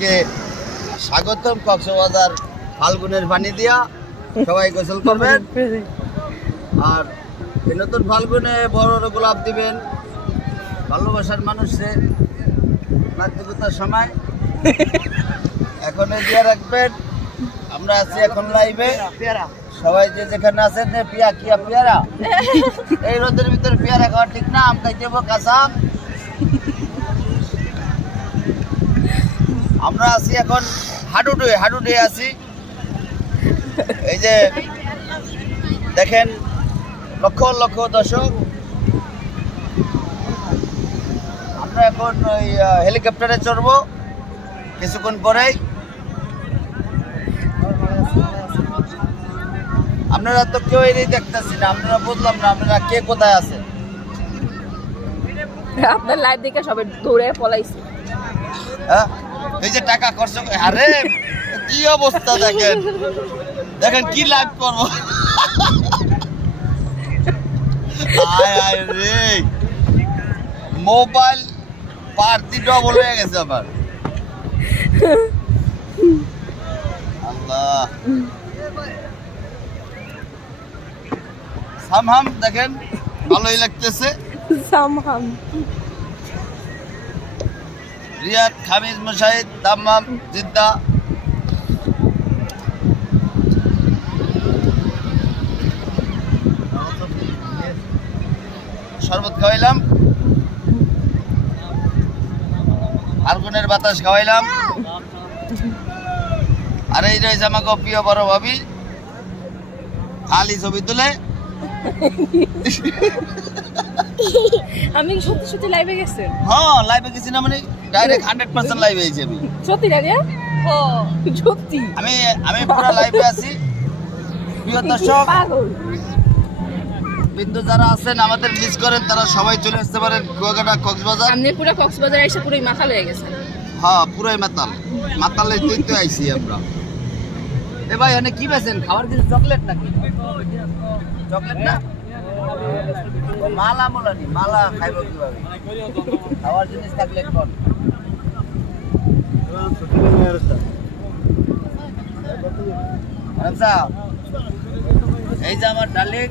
সবাইকে স্বাগতম কক্সবাজার ফাল্গুনের পানি দিয়া সবাই গোসল করবেন আর এই নতুন ফাল্গুনে বড় বড় গোলাপ দিবেন ভালোবাসার মানুষে নাট্যকতার সময় এখন দিয়ে রাখবেন আমরা আছি এখন লাইভে সবাই যে যেখানে আছেন পিয়া কিয়া পেয়ারা এই রোদের ভিতরে পেয়ারা খাওয়া ঠিক না আম খাই দেবো কাঁচা আমরা আছি এখন হাডুডুয়ে আছি এই যে দেখেন লক্ষ লক্ষ দর্শক আমরা এখন ওই হেলিকপ্টারে চড়বো কিছুক্ষণ পরেই আপনারা তো কেউ এই দেখতেছি না আপনারা বুঝলাম না আপনারা কে কোথায় আছেন আপনার লাইভ দেখে সবাই দৌড়ে পলাইছে হ্যাঁ এই যে টাকা খরচ আরে কি অবস্থা দেখেন দেখেন কি লাইভ করবো আয় আয় রে মোবাইল পার্টি ডবল হয়ে গেছে আবার আল্লাহ সামহাম দেখেন ভালোই লাগতেছে সামহাম রিয়াদ খামিজ মুশাহিদ দাম্মাম জিদ্দা শরবত খাওয়াইলাম ফাল্গুনের বাতাস খাওয়াইলাম আর এই রয়েছে আমাকে প্রিয় বড় ভাবি খালি ছবি তুলে আমি সত্যি সত্যি লাইভে গেছি হ্যাঁ লাইভে গেছি না মানে ডাইরেক্ট 100% লাইভে আছি আমি সত্যি না রে সত্যি আমি পুরো লাইভে আছি প্রিয় দর্শক পাগল বিন্দু যারা আছেন আমাদের মিস করেন তারা সবাই চলে আসতে পারেন কুয়াকাটা কক্সবাজার আপনি পুরো কক্সবাজার এসে পুরোই মাথা হয়ে গেছে হ্যাঁ পুরোই মাতালে তুই আইছি আমরা এ ভাই এনে কি বেছেন খাবার কিছু চকলেট নাকি চকলেট না ও মালা মোলানি মালা খাইব কিভাবে খাবার জিনিস থাকলে কোন আচ্ছা এই যে আমার ডার্লিং